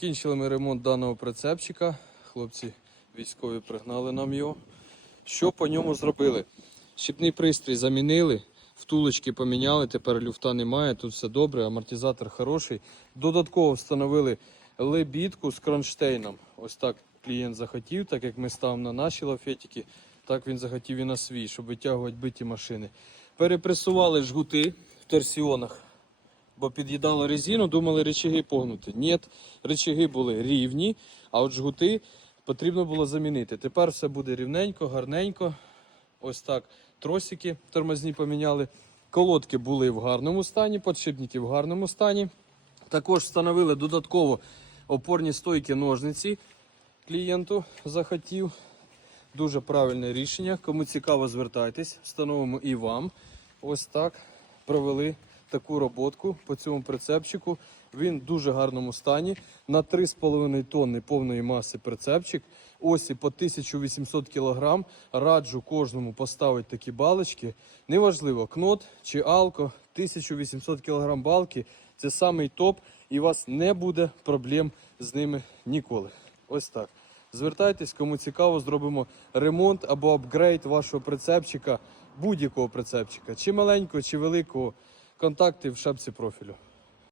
Закінчили ми ремонт даного прицепчика. Хлопці військові пригнали нам його. Що по ньому зробили? Щіпний пристрій замінили, втулочки поміняли, тепер люфта немає, тут все добре, амортизатор хороший. Додатково встановили лебідку з кронштейном. Ось так клієнт захотів, так як ми ставимо на наші лафетики, так він захотів і на свій, щоб витягувати биті машини. Перепресували жгути в торсіонах бо під'їдало резину, думали речаги погнути. Ні, речаги були рівні, а от жгути потрібно було замінити. Тепер все буде рівненько, гарненько. Ось так. Тросики тормозні поміняли. Колодки були в гарному стані, подшипники в гарному стані. Також встановили додатково опорні стойки ножниці. Клієнту захотів. Дуже правильне рішення. Кому цікаво, звертайтесь, встановимо і вам. Ось так провели таку роботку по цьому прицепчику. Він в дуже гарному стані. На 3,5 тонни повної маси прицепчик. Осі по 1800 кг. Раджу кожному поставити такі балочки. Неважливо, кнот чи алко, 1800 кг балки. Це самий топ, і у вас не буде проблем з ними ніколи. Ось так. Звертайтесь, кому цікаво, зробимо ремонт або апгрейд вашого прицепчика, будь-якого прицепчика, чи маленького, чи великого. Контакти в шапці профілю.